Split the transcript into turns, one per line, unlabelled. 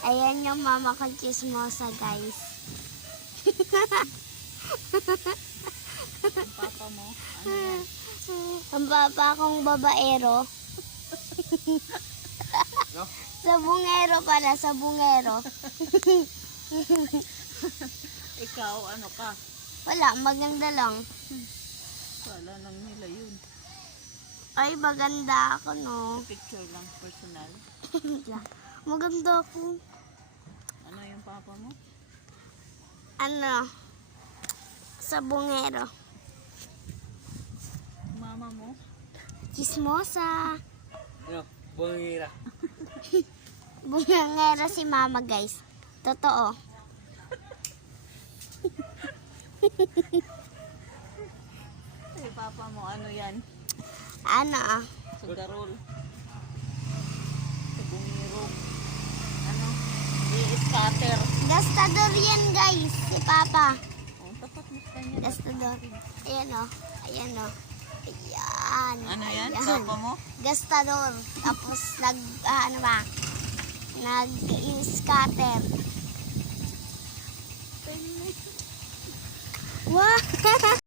Ayan yung mama ko chismosa, guys.
Ang papa mo, ano yan?
Ang papa kong babaero.
No?
Sabungero pala, sabungero.
Ikaw, ano ka?
Wala, maganda lang.
Wala nang nila yun.
Ay, maganda ako, no?
Picture lang, personal.
Maganda ako.
Ano yung papa mo?
Ano? Sabungero.
Mama mo?
Chismosa.
Ano? Bungira.
Bungangero si mama, guys. Totoo.
Yung papa mo, ano yan?
Ano ah?
Sugarol. Sabungiro. Ano? I-scatter.
Gastador yan, guys. Si papa.
Oh, dapat mas kanya.
Gastador. Ayan o. Ayan o. Ayan.
Ano yan?
Ayan.
Papa mo?
Gastador. Tapos ano ba? Nag-scatter. Wow!